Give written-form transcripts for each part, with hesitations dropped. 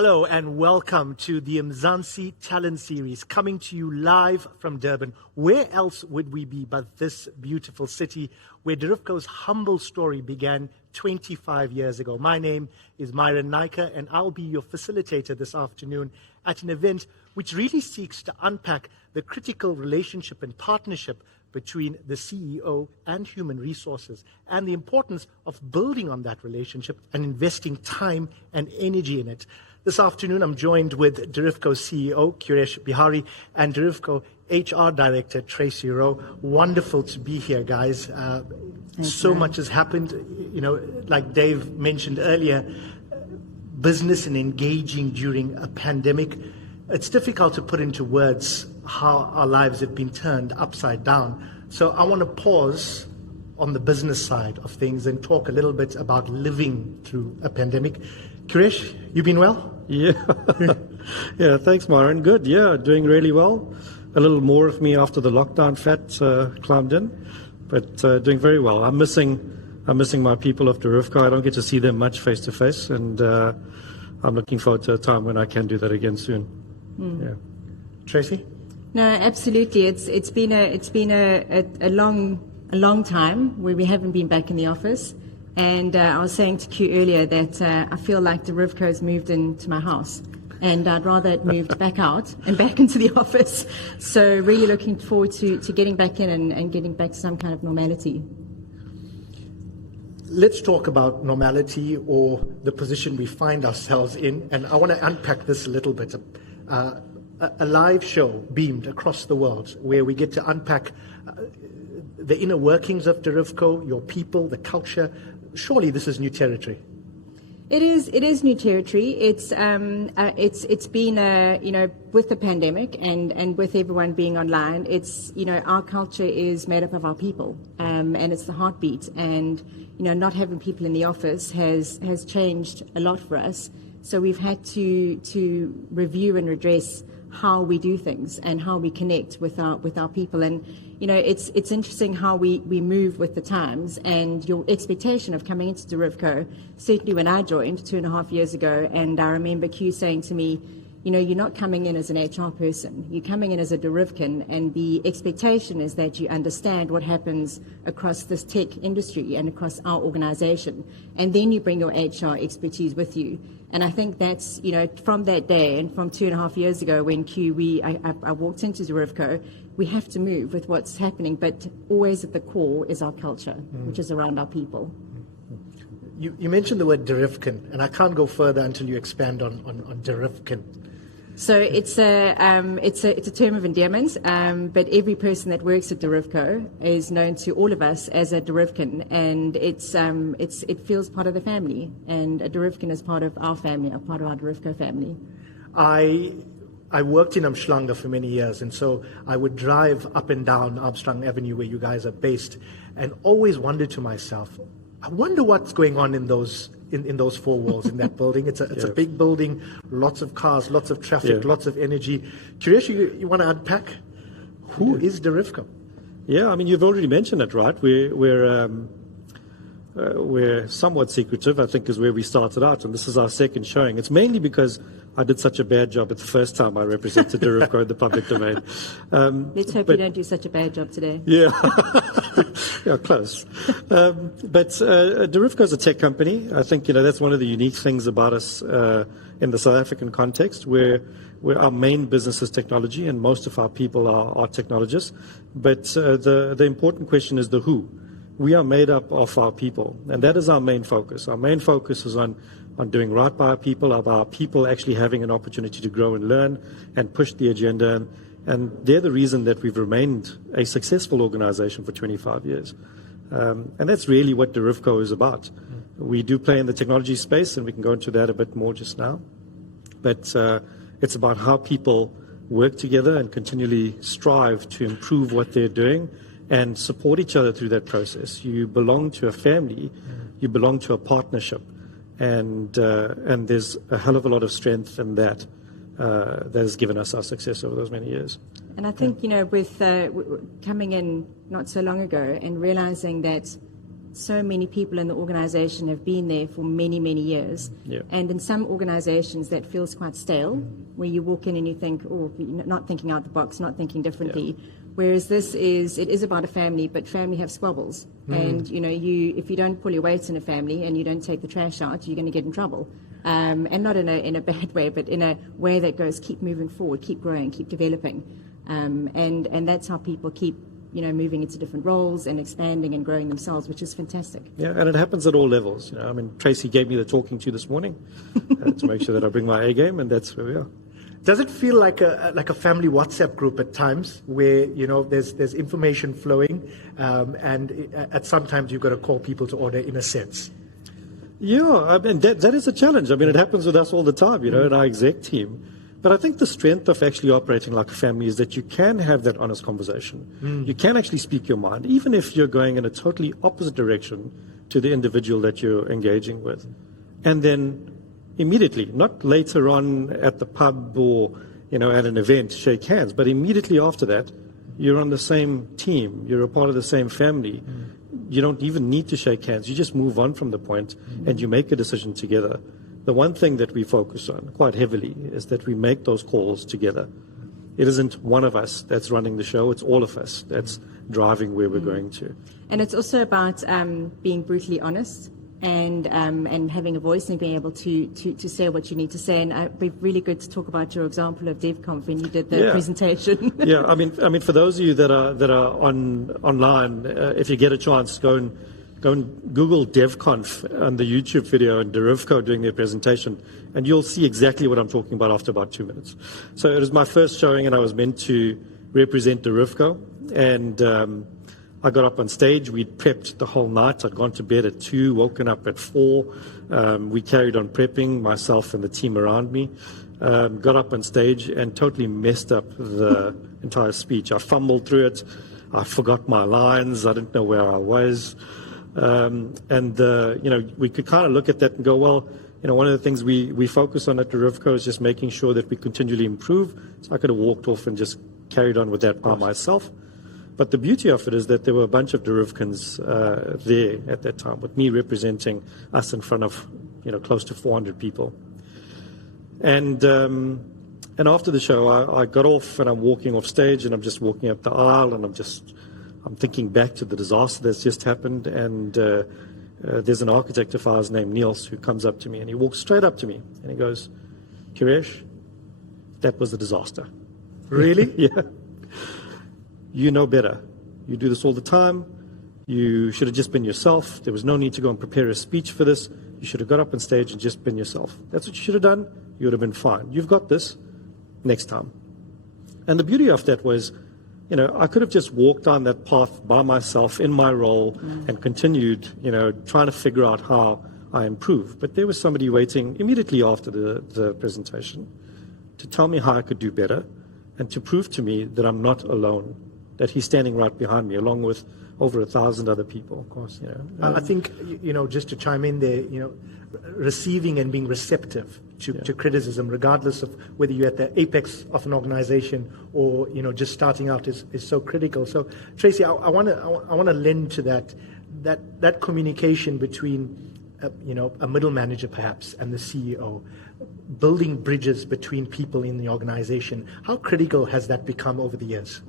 Hello and welcome to the Mzansi Talent Series, coming to you live from Durban. Where else would we be but this beautiful city where Derivco's humble story began 25 years ago? My name is Myron Naika and I'll be your facilitator this afternoon at an event which really seeks to unpack the critical relationship and partnership between the CEO and human resources and the importance of building on that relationship and investing time and energy in it. This afternoon, I'm joined with Derivco CEO, Kuresh Bihari, and Derivco HR Director, Tracy Rowe. Wonderful to be here, guys. So much has happened. You know, like Dave mentioned earlier, business and engaging during a pandemic. It's difficult to put into words how our lives have been turned upside down. So I want to pause on the business side of things and talk a little bit about living through a pandemic. Kuresh, you been well? Yeah. Yeah, thanks, Myron. Good, yeah, doing really well. A little more of me after the lockdown fat climbed in, but doing very well. I'm missing my people of Derivco. I don't get to see them much face to face, and I'm looking forward to a time when I can do that again soon. Yeah. Tracy? No, absolutely. It's been a long time where we haven't been back in the office. And I was saying to Q earlier that I feel like Derivco has moved into my house, and I'd rather it moved back out and back into the office. So really looking forward to getting back in and getting back to some kind of normality. Let's talk about normality or the position we find ourselves in. And I want to unpack this a little bit. A live show beamed across the world where we get to unpack the inner workings of Derivco, your people, the culture. Surely this is new territory. It is new territory. It's been with the pandemic and with everyone being online. It's our culture is made up of our people, and it's the heartbeat. And not having people in the office has changed a lot for us. So we've had to review and redress how we do things and how we connect with our people. And it's interesting how we move with the times, and your expectation of coming into Derivco, certainly when I joined 2.5 years ago, and I remember Q saying to me, you're not coming in as an HR person, you're coming in as a Derivkin, and the expectation is that you understand what happens across this tech industry and across our organization, and then you bring your HR expertise with you. And I think that's, from that day and from 2.5 years ago when I walked into Derivco, we have to move with what's happening, but always at the core is our culture, which is around our people. You mentioned the word Derivkin, and I can't go further until you expand on Derivkin. So it's a term of endearment, but every person that works at Derivco is known to all of us as a Derivkin, and it feels part of the family, and a Derivkin is part of our family, a part of our Derivco family. I worked in Umhlanga for many years, and so I would drive up and down Armstrong Avenue where you guys are based, and always wondered to myself, I wonder what's going on in those four walls in that building. It's a big building, lots of cars, lots of traffic, lots of energy. Kuresh, you want to unpack? Who is Derivco? Yeah, I mean, you've already mentioned it, right? We're somewhat secretive, I think, is where we started out, and this is our second showing. It's mainly because I did such a bad job at the first time I represented Derivco in the public domain. Let's hope you don't do such a bad job today. Yeah, yeah, close. But Derivco is a tech company. I think that's one of the unique things about us in the South African context, where our main business is technology, and most of our people are technologists. But the important question is the who. We are made up of our people, and that is our main focus. Our main focus is on doing right by our people, of our people actually having an opportunity to grow and learn and push the agenda. And they're the reason that we've remained a successful organization for 25 years. And that's really what Derivco is about. We do play in the technology space, and we can go into that a bit more just now. But it's about how people work together and continually strive to improve what they're doing and support each other through that process. You belong to a family, you belong to a partnership, and there's a hell of a lot of strength in that that has given us our success over those many years. And I think, with coming in not so long ago and realizing that so many people in the organization have been there for many, many years. Yeah. And in some organizations that feels quite stale, where you walk in and you think, oh, you're not thinking out the box, not thinking differently. Yeah. Whereas it is about a family, but family have squabbles. And, if you don't pull your weight in a family and you don't take the trash out, you're going to get in trouble. And not in a bad way, but in a way that goes, keep moving forward, keep growing, keep developing. And that's how people keep moving into different roles and expanding and growing themselves, which is fantastic. Yeah, and it happens at all levels. Tracy gave me the talking to this morning to make sure that I bring my A game, and that's where we are. Does it feel like a family WhatsApp group at times where, there's information flowing and at sometimes you've got to call people to order in a sense? Yeah, that is a challenge. It happens with us all the time, in our exec team. But I think the strength of actually operating like a family is that you can have that honest conversation. You can actually speak your mind, even if you're going in a totally opposite direction to the individual that you're engaging with. And then immediately, not later on at the pub or, at an event, shake hands, but immediately after that, you're on the same team. You're a part of the same family. You don't even need to shake hands. You just move on from the point and you make a decision together. The one thing that we focus on quite heavily is that we make those calls together. It isn't one of us that's running the show. It's all of us that's driving where we're going to. And it's also about being brutally honest and having a voice and being able to say what you need to say. And it'd be really good to talk about your example of DevConf when you did the presentation. Yeah, for those of you that are online, if you get a chance, go and Google DevConf on the YouTube video and Derivco doing their presentation, and you'll see exactly what I'm talking about after about 2 minutes. So it was my first showing, and I was meant to represent Derivco, and I got up on stage. We'd prepped the whole night. I'd gone to bed at 2, woken up at 4. We carried on prepping, myself and the team around me. Got up on stage and totally messed up the entire speech. I fumbled through it. I forgot my lines. I didn't know where I was. We could kind of look at that and go, well, one of the things we focus on at Derivco is just making sure that we continually improve. So I could have walked off and just carried on with that by myself. But the beauty of it is that there were a bunch of Derivkins there at that time, with me representing us in front of close to 400 people. And after the show, I got off and I'm walking off stage and I'm just walking up the aisle and I'm thinking back to the disaster that's just happened. And there's an architect of ours named Niels who comes up to me and he walks straight up to me and he goes, "Kiresh, that was a disaster." Really? Yeah. You know better. You do this all the time. You should have just been yourself. There was no need to go and prepare a speech for this. You should have got up on stage and just been yourself. That's what you should have done. You would have been fine. You've got this. Next time. And the beauty of that was, I could have just walked down that path by myself in my role and continued, trying to figure out how I improve. But there was somebody waiting immediately after the presentation to tell me how I could do better and to prove to me that I'm not alone, that he's standing right behind me, along with over 1,000 other people, of course. I think, just to chime in there, receiving and being receptive to criticism, regardless of whether you're at the apex of an organization or, just starting out is so critical. So, Tracy, I want to lend to that communication between, a middle manager perhaps and the CEO, building bridges between people in the organization. How critical has that become over the years?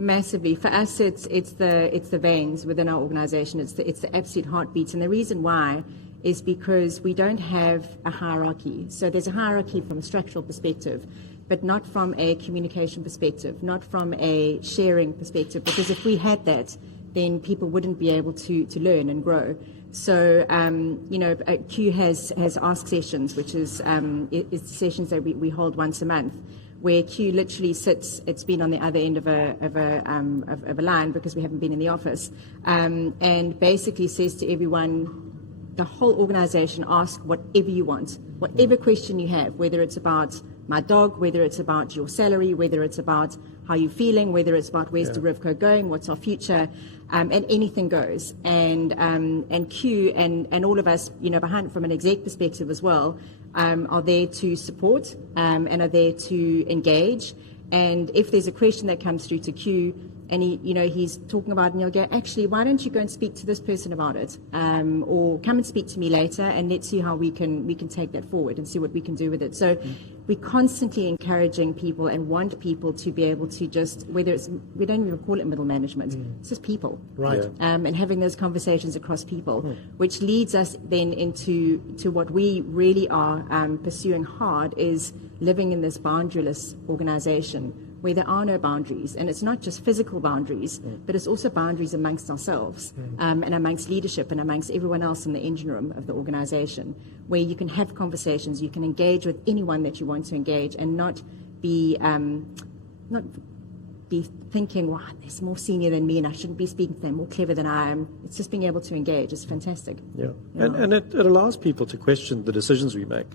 Massively. For us, it's the veins within our organization. It's the absolute heartbeat. And the reason why is because we don't have a hierarchy. So there's a hierarchy from a structural perspective, but not from a communication perspective, not from a sharing perspective. Because if we had that, then people wouldn't be able to learn and grow. So, Q has ask sessions, which is sessions that we hold once a month, where Q literally sits. It's been on the other end of a line because we haven't been in the office, and basically says to everyone, the whole organisation, ask whatever you want, whatever question you have, whether it's about my dog, whether it's about your salary, whether it's about how you're feeling, whether it's about where's Derivco going, what's our future, and anything goes. And Q and all of us, behind from an exec perspective as well, are there to support and are there to engage. And if there's a question that comes through to Q, and he's talking about it, and he'll go, actually, why don't you go and speak to this person about it, or come and speak to me later, and let's see how we can take that forward and see what we can do with it. So we're constantly encouraging people and want people to be able to just, whether it's, we don't even call it middle management, it's just people, Right. and having those conversations across people, which leads us then into what we really are pursuing hard, is living in this boundaryless organization where there are no boundaries. And it's not just physical boundaries, but it's also boundaries amongst ourselves, and amongst leadership and amongst everyone else in the engine room of the organization, where you can have conversations, you can engage with anyone that you want to engage, and not be thinking, wow, they're more senior than me and I shouldn't be speaking to them, more clever than I am. It's just being able to engage. It's fantastic. Yeah. And it allows people to question the decisions we make.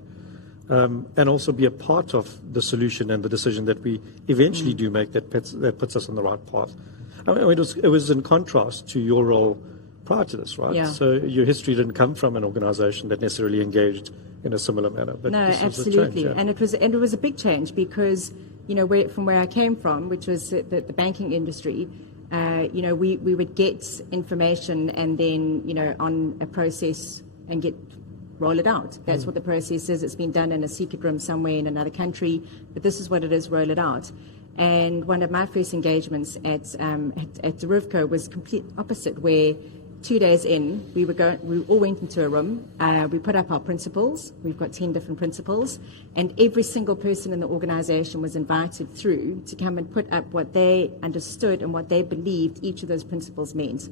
And also be a part of the solution and the decision that we eventually do make that puts us on the right path. I mean, it was in contrast to your role prior to this, right? Yeah. So your history didn't come from an organization that necessarily engaged in a similar manner. But No, this was a absolutely. change, yeah. And it was a big change because, from where I came from, which was the banking industry, we would get information and then, on a process and roll it out. That's what the process is. It's been done in a secret room somewhere in another country, but this is what it is, roll it out. And one of my first engagements at Derivco was complete opposite, where 2 days in, we all went into a room, we put up our principles, we've got 10 different principles, and every single person in the organization was invited through to come and put up what they understood and what they believed each of those principles meant.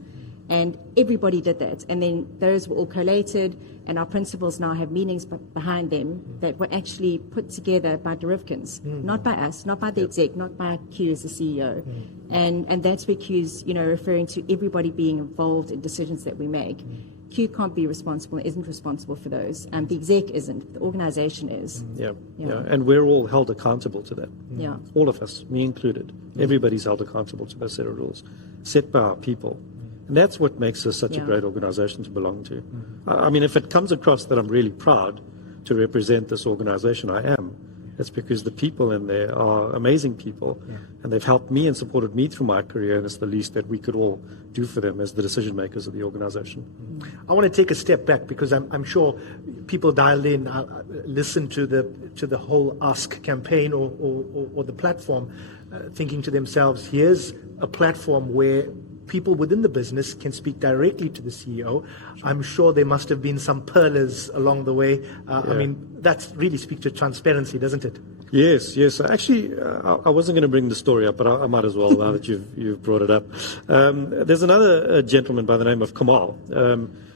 And everybody did that. And then those were all collated, and our principles now have meanings behind them that were actually put together by Derivkins, not by us, not by the exec, not by Q as the CEO. And that's where Q's, referring to everybody being involved in decisions that we make. Q can't be responsible, isn't responsible for those. The exec isn't, the organization is. Yeah. And we're all held accountable to that. Yeah. All of us, me included. Everybody's held accountable to those set of rules set by our people. And that's what makes us such a great organization to belong to. I mean, if it comes across that I'm really proud to represent this organization, I am. It's because the people in there are amazing people, and they've helped me and supported me through my career, and it's the least that we could all do for them as the decision makers of the organization. I want to take a step back because I'm sure people dialed in, listen to the whole Ask campaign or the platform, thinking to themselves, here's a platform where people within the business can speak directly to the CEO. I'm sure there must have been some pearlers along the way. I mean, that really speaks to transparency, doesn't it? Yes. Actually, I wasn't going to bring the story up, but I might as well now that you've brought it up. There's another gentleman by the name of Kamal.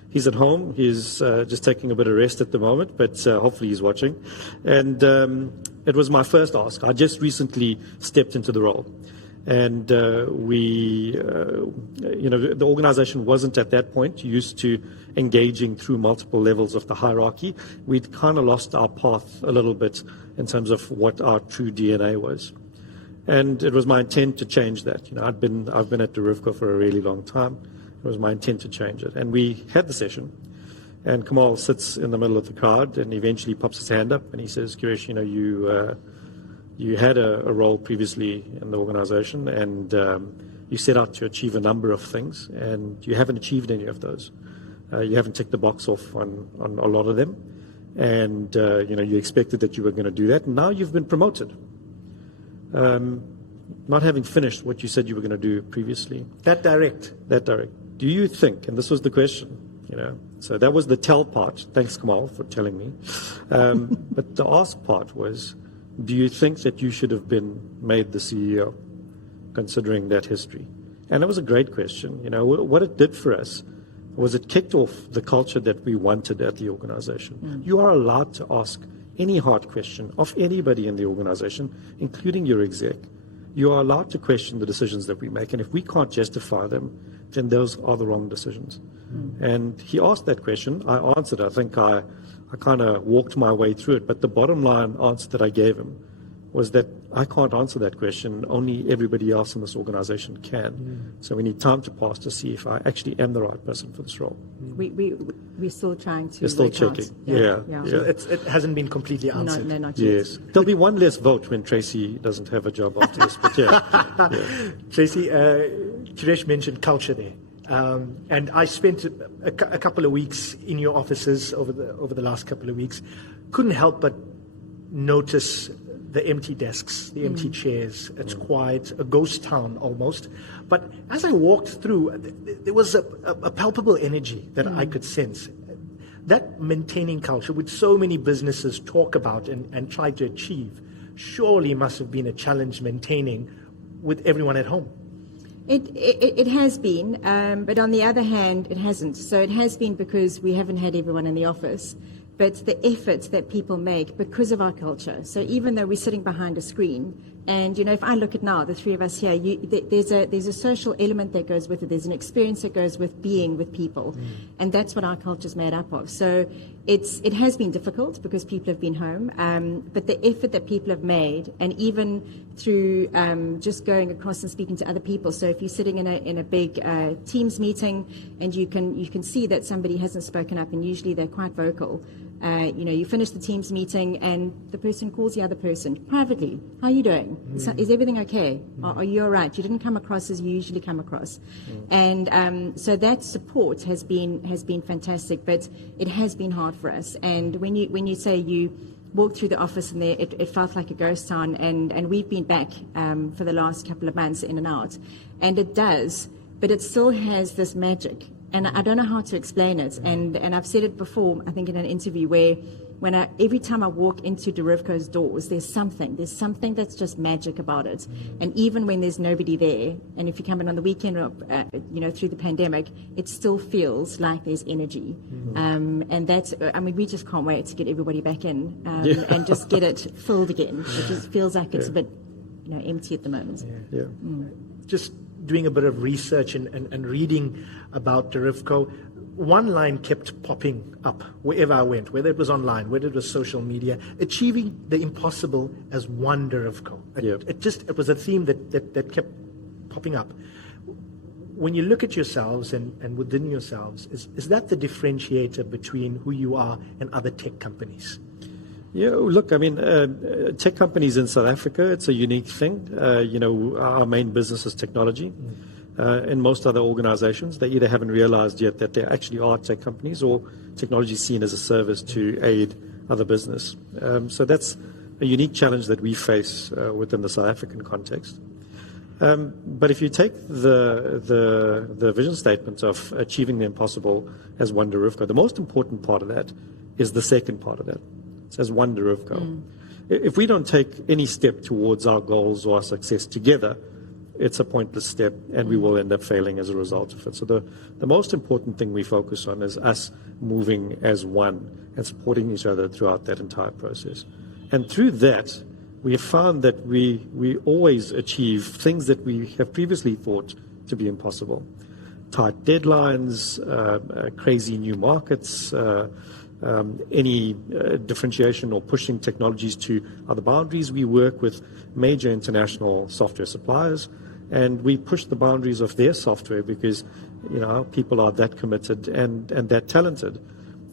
He's at home. He's just taking a bit of rest at the moment, but hopefully he's watching. And it was my first ask. I just recently stepped into the role. And the organization wasn't at that point used to engaging through multiple levels of the hierarchy. We'd kind of lost our path a little bit in terms of what our true DNA was. And it was my intent to change that. I've been at Derivco for a really long time. It was my intent to change it. And we had the session. And Kamal sits in the middle of the crowd and eventually pops his hand up and he says, Girish, you had a role previously in the organization, and you set out to achieve a number of things, and you haven't achieved any of those. You haven't ticked the box off on a lot of them, and you expected that you were going to do that, and now you've been promoted, not having finished what you said you were going to do previously. That direct. Do you think, and this was the question, so that was the tell part. Thanks, Kamal, for telling me. But the ask part was, do you think that you should have been made the CEO, considering that history? And it was a great question. What it did for us was it kicked off the culture that we wanted at the organization. You are allowed to ask any hard question of anybody in the organization, including your exec. You are allowed to question the decisions that we make, and if we can't justify them, then those are the wrong decisions. And he asked that question. I answered. I think I kind of walked my way through it, but the bottom line answer that I gave him was that I can't answer that question. Only everybody else in this organization can. So we need time to pass to see if I actually am the right person for this role. We're still trying to. We're still work out. checking. Yeah. So it hasn't been completely No, answered. not yet. Yes. There'll be one less vote when Tracy doesn't have a job after this. But yeah. Tracy, Suresh mentioned culture there. And I spent a couple of weeks in your offices over the last couple of weeks. Couldn't help but notice the empty desks, the empty chairs. It's quiet, a ghost town almost. But as I walked through, there was a palpable energy that I could sense. That maintaining culture, which so many businesses talk about and try to achieve, surely must have been a challenge maintaining with everyone at home. It has been, but on the other hand, it hasn't. So it has been because we haven't had everyone in the office, but the efforts that people make because of our culture. So even though we're sitting behind a screen, and if I look at now, the three of us here, there's a social element that goes with it. There's an experience that goes with being with people, and that's what our culture is made up of. So it has been difficult because people have been home, but the effort that people have made, and even through just going across and speaking to other people. So if you're sitting in a big Teams meeting and you can see that somebody hasn't spoken up, and usually they're quite vocal. You finish the Teams meeting and the person calls the other person privately. How are you doing? Is everything okay? Are you all right? You didn't come across as you usually come across. And so that support has been fantastic, but it has been hard for us. And when you say you walked through the office and there, it felt like a ghost town, and we've been back for the last couple of months in and out. And it does, but it still has this magic. And I don't know how to explain it. And I've said it before, I think in an interview, where every time I walk into Derivco's doors, there's something that's just magic about it. And even when there's nobody there, and if you come in on the weekend or, through the pandemic, it still feels like there's energy. And that's, we just can't wait to get everybody back in and just get it filled again. It just feels like it's a bit, empty at the moment. Just doing a bit of research and reading about Derivco, one line kept popping up wherever I went, whether it was online, whether it was social media, achieving the impossible as one Derivco. It was a theme that kept popping up. When you look at yourselves and within yourselves, is that the differentiator between who you are and other tech companies? Yeah, look, tech companies in South Africa, it's a unique thing. Our main business is technology. In most other organizations, they either haven't realized yet that there actually are tech companies, or technology is seen as a service to aid other business. So that's a unique challenge that we face within the South African context. But if you take the vision statement of achieving the impossible as one Derivco, the most important part of that is the second part of that. It's as one Derivco. If we don't take any step towards our goals or our success together, it's a pointless step, and we will end up failing as a result of it. So the most important thing we focus on is us moving as one and supporting each other throughout that entire process. And through that, we have found that we always achieve things that we have previously thought to be impossible. Tight deadlines, crazy new markets, any differentiation or pushing technologies to other boundaries. We work with major international software suppliers, and we push the boundaries of their software because our people are that committed and that talented.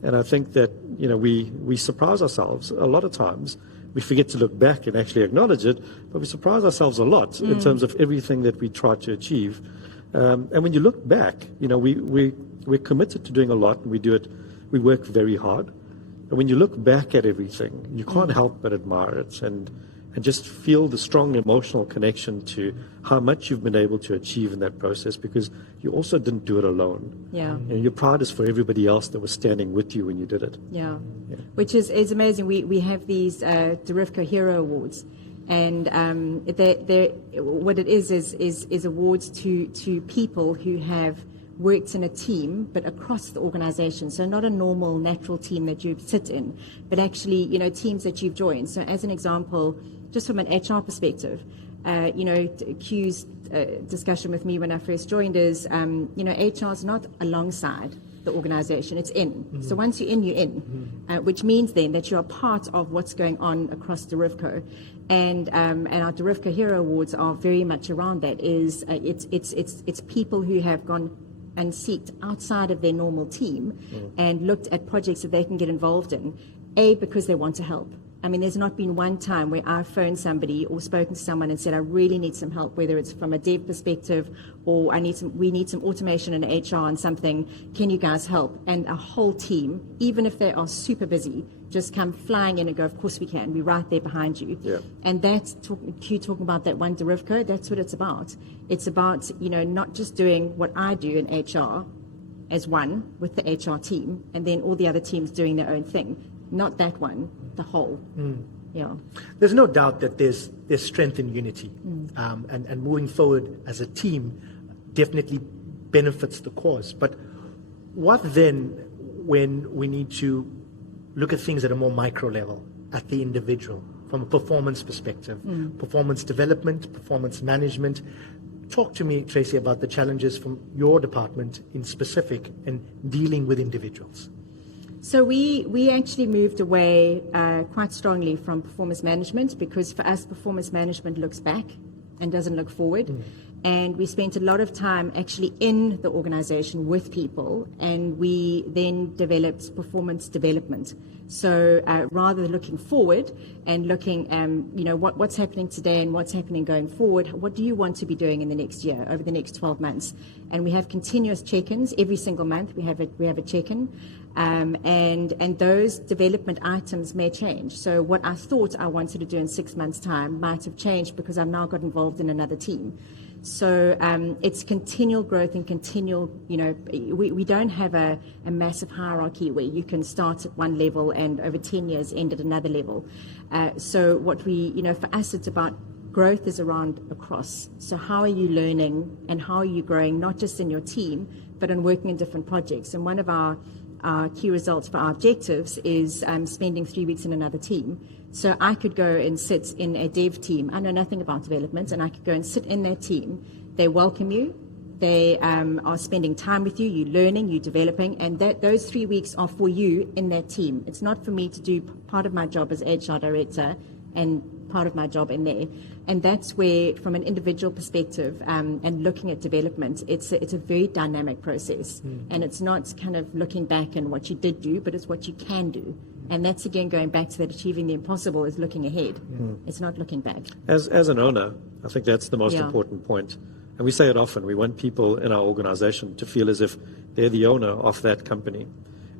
And I think that we surprise ourselves a lot of times. We forget to look back and actually acknowledge it, but we surprise ourselves a lot in terms of everything that we try to achieve. And when you look back, we're committed to doing a lot, and we do it. We work very hard. And when you look back at everything, you can't help but admire it and just feel the strong emotional connection to how much you've been able to achieve in that process, because you also didn't do it alone. Yeah. Your pride is for everybody else that was standing with you when you did it. Yeah. Which is amazing. We have these Derivco Hero Awards. And what it is awards to people who have worked in a team, but across the organization. So not a normal, natural team that you sit in, but actually, teams that you've joined. So as an example, just from an HR perspective, Q's discussion with me when I first joined is, HR is not alongside the organization, it's in. So once you're in, you're in, which means then that you are part of what's going on across Derivco. And our Derivco Hero Awards are very much around that. It's people who have gone and seeked outside of their normal team and looked at projects that they can get involved in, because they want to help. I mean, there's not been one time where I've phoned somebody or spoken to someone and said, I really need some help, whether it's from a dev perspective or we need some automation in HR and something. Can you guys help? And a whole team, even if they are super busy, just come flying in and go, of course we can. We're right there behind you. Yeah. And that's talking about that one Derivco. That's what it's about. It's about, not just doing what I do in HR as one with the HR team and then all the other teams doing their own thing. Not that one, the whole. Yeah. There's no doubt that there's strength in unity, and moving forward as a team definitely benefits the cause. But what then when we need to look at things at a more micro level, at the individual, from a performance perspective, performance development, performance management? Talk to me, Tracy, about the challenges from your department in specific in dealing with individuals. So we actually moved away quite strongly from performance management, because for us, performance management looks back and doesn't look forward. And we spent a lot of time actually in the organization with people, and we then developed performance development. So rather than looking forward and looking, what's happening today and what's happening going forward, what do you want to be doing in the next year, over the next 12 months? And we have continuous check-ins every single month. We have a check-in. And those development items may change. So what I thought I wanted to do in 6 months' time might have changed because I've now got involved in another team. So it's continual growth and continual, we don't have a massive hierarchy where you can start at one level and over 10 years end at another level. So what for us, it's about growth is around across. So how are you learning and how are you growing, not just in your team, but in working in different projects? And one of our key results for our objectives is spending 3 weeks in another team. So I could go and sit in a dev team. I know nothing about development, and I could go and sit in that team. They welcome you. They are spending time with you. You're learning, you're developing, and those 3 weeks are for you in that team. It's not for me to do part of my job as HR director and part of my job in there. And that's where, from an individual perspective and looking at development, it's a very dynamic process. And it's not kind of looking back and what you did do, but it's what you can do. And that's, again, going back to that achieving the impossible is looking ahead. It's not looking back. As an owner, I think that's the most important point. And we say it often. We want people in our organization to feel as if they're the owner of that company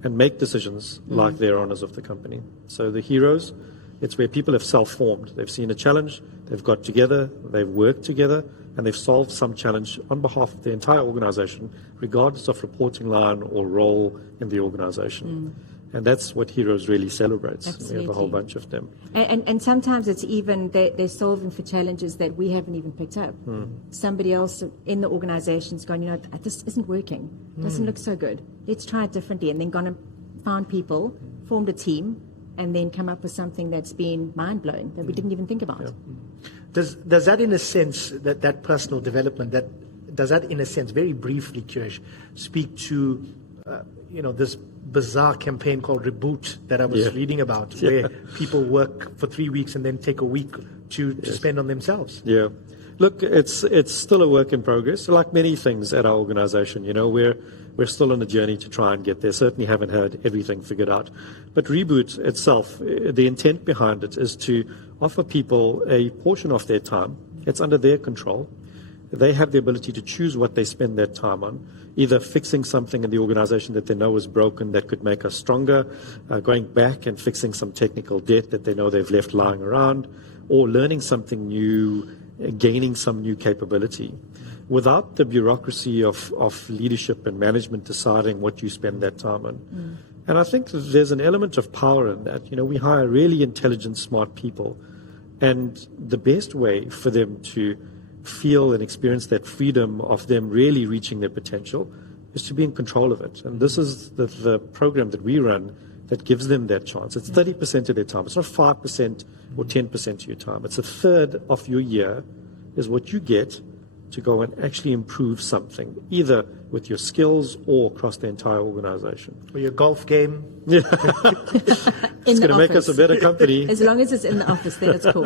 and make decisions like they're owners of the company. So the heroes, it's where people have self-formed. They've seen a challenge, they've got together, they've worked together, and they've solved some challenge on behalf of the entire organization, regardless of reporting line or role in the organization. And that's what Heroes really celebrates. Absolutely. We have a whole bunch of them. And sometimes it's even they're solving for challenges that we haven't even picked up. Somebody else in the organization's gone, this isn't working. Doesn't look so good. Let's try it differently. And then gone and found people, formed a team, and then come up with something that's been mind-blowing that we didn't even think about. Does that, in a sense, that personal development, does that, in a sense, very briefly, Kirsch, speak to, this bizarre campaign called Reboot that I was reading about, where people work for 3 weeks and then take a week to spend on themselves? Yeah. Look, it's still a work in progress. Like many things at our organization, we're still on a journey to try and get there. Certainly haven't had everything figured out. But Reboot itself, the intent behind it is to offer people a portion of their time. It's under their control. They have the ability to choose what they spend their time on, either fixing something in the organization that they know is broken that could make us stronger, going back and fixing some technical debt that they know they've left lying around, or learning something new, gaining some new capability. Without the bureaucracy of leadership and management deciding what you spend that time on. And I think there's an element of power in that. We hire really intelligent, smart people, and the best way for them to feel and experience that freedom of them really reaching their potential is to be in control of it. And this is the program that we run that gives them that chance. It's 30% of their time. It's not 5% or 10% of your time. It's a third of your year is what you get to go and actually improve something, either with your skills or across the entire organization. Or your golf game. It's going to make us a office. better company. As long as it's in the office, then it's cool.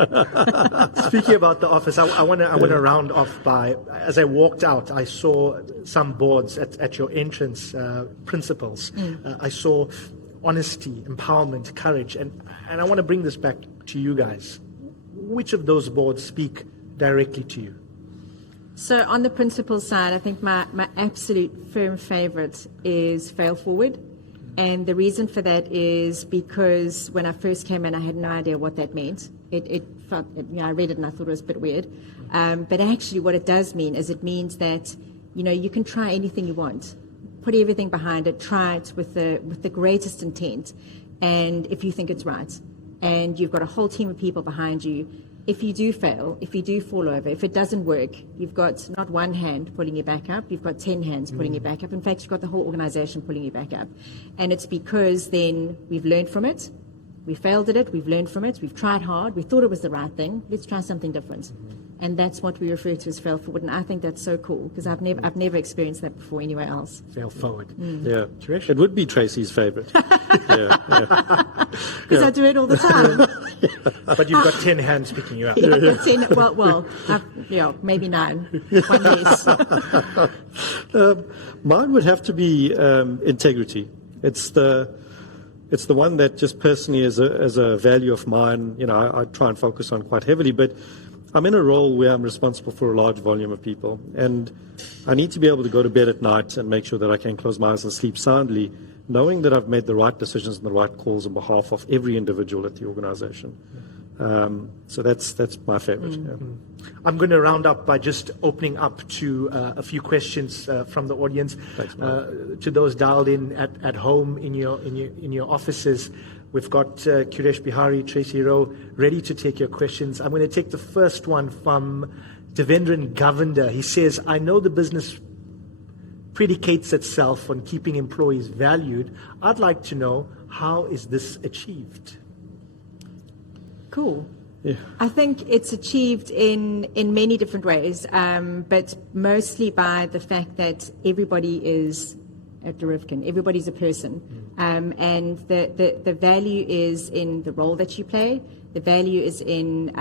Speaking about the office, I want to round off by, as I walked out, I saw some boards at your entrance, principles. I saw honesty, empowerment, courage, and I want to bring this back to you guys. Which of those boards speak directly to you? So on the principal side, I think my absolute firm favorite is Fail Forward. And the reason for that is because when I first came in, I had no idea what that meant. It felt, I read it and I thought it was a bit weird. But actually what it does mean is it means that, you can try anything you want. Put everything behind it, try it with the greatest intent. And if you think it's right, and you've got a whole team of people behind you, if you do fail, if you do fall over, if it doesn't work, you've got not one hand pulling you back up, you've got 10 hands pulling you back up. In fact, you've got the whole organization pulling you back up. And it's because then we've learned from it. We failed at it, we've learned from it, we've tried hard, we thought it was the right thing, let's try something different. And that's what we refer to as Fail Forward. And I think that's so cool because I've never experienced that before anywhere else. Fail Forward. Yeah, Trish? it would be Tracy's favorite. Because I do it all the time. But you've got 10 hands picking you up. Maybe 9. One less. Mine would have to be integrity. It's the one that just personally as a value of mine, I try and focus on quite heavily, but I'm in a role where I'm responsible for a large volume of people, and I need to be able to go to bed at night and make sure that I can close my eyes and sleep soundly, knowing that I've made the right decisions and the right calls on behalf of every individual at the organization. So that's my favorite. Yeah. I'm going to round up by just opening up to a few questions from the audience. Thanks, Mark. To those dialed in at home in your offices. We've got Kuresh Bihari, Tracy Rowe, ready to take your questions. I'm going to take the first one from Devendran Govender. He says, I know the business predicates itself on keeping employees valued. I'd like to know, how is this achieved? Cool. Yeah. I think it's achieved in many different ways, but mostly by the fact that everybody is a Derivkin. Everybody's a person. And the value is in the role that you play. The value is in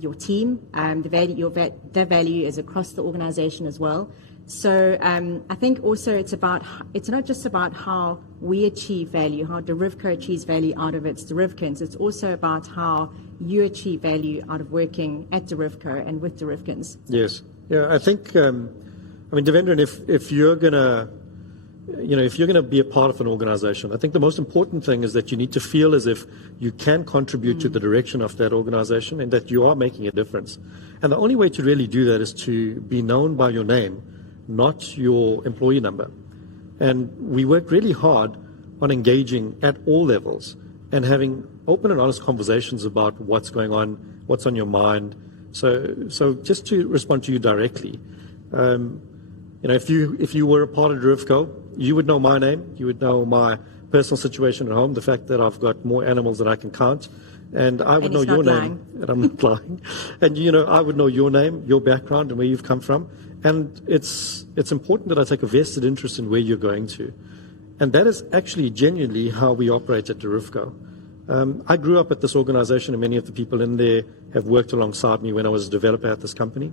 your team. The value is across the organization as well. So I think also it's not just about how we achieve value, how Derivco achieves value out of its Derivkins. It's also about how you achieve value out of working at Derivco and with Derivkins. Yes. Yeah, I think, Devendran, if you're going to be a part of an organization, I think the most important thing is that you need to feel as if you can contribute to the direction of that organization and that you are making a difference. And the only way to really do that is to be known by your name, not your employee number. And we work really hard on engaging at all levels and having open and honest conversations about what's going on, what's on your mind. So just to respond to you directly, if you were a part of Derivco, you would know my name, you would know my personal situation at home, the fact that I've got more animals than I can count, and I would know your name, and I'm not lying, and I would know your name, your background, and where you've come from, and it's important that I take a vested interest in where you're going to, and that is actually genuinely how we operate at Derivco. I grew up at this organization, and many of the people in there have worked alongside me when I was a developer at this company.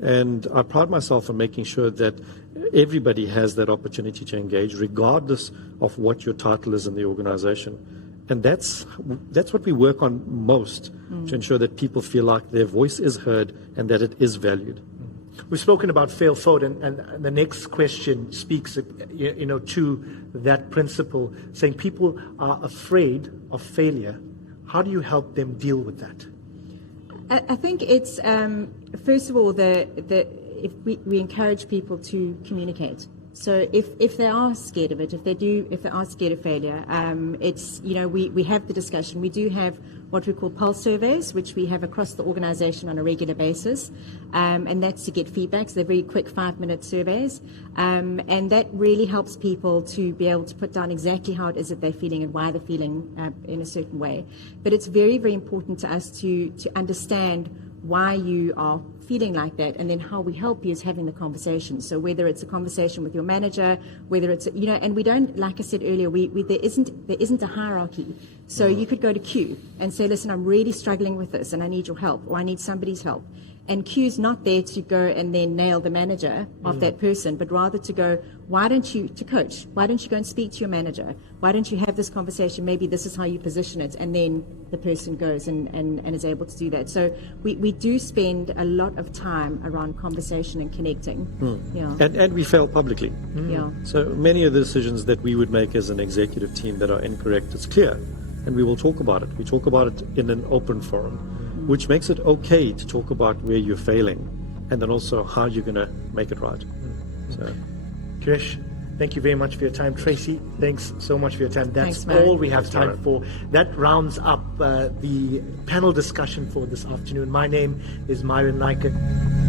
And I pride myself on making sure that everybody has that opportunity to engage, regardless of what your title is in the organization. And that's what we work on most, to ensure that people feel like their voice is heard and that it is valued. We've spoken about fail forward, and the next question speaks, to that principle, saying people are afraid of failure. How do you help them deal with that? I think it's first of all if we encourage people to communicate. So if they are scared of it, if they are scared of failure, it's we have the discussion. We do have what we call pulse surveys, which we have across the organisation on a regular basis, and that's to get feedback. So they're very quick 5-minute surveys, and that really helps people to be able to put down exactly how it is that they're feeling and why they're feeling in a certain way. But it's very, very important to us to understand why you are feeling like that, and then how we help you is having the conversation. So whether it's a conversation with your manager, whether it's, and we don't, like I said earlier, there isn't a hierarchy. So you could go to Q and say, listen, I'm really struggling with this and I need your help, or I need somebody's help. And Q's not there to go and then nail the manager of that person, but rather to go, to coach, why don't you go and speak to your manager? Why don't you have this conversation? Maybe this is how you position it. And then the person goes and is able to do that. So we do spend a lot of time around conversation and connecting. Yeah. And we fail publicly. Yeah. So many of the decisions that we would make as an executive team that are incorrect, it's clear. And we will talk about it. We talk about it in an open forum, which makes it okay to talk about where you're failing and then also how you're going to make it right. So, Krish, thank you very much for your time. Tracy, thanks so much for your time. That's Thanks, all we have time for. That rounds up the panel discussion for this afternoon. My name is Myron Nyken.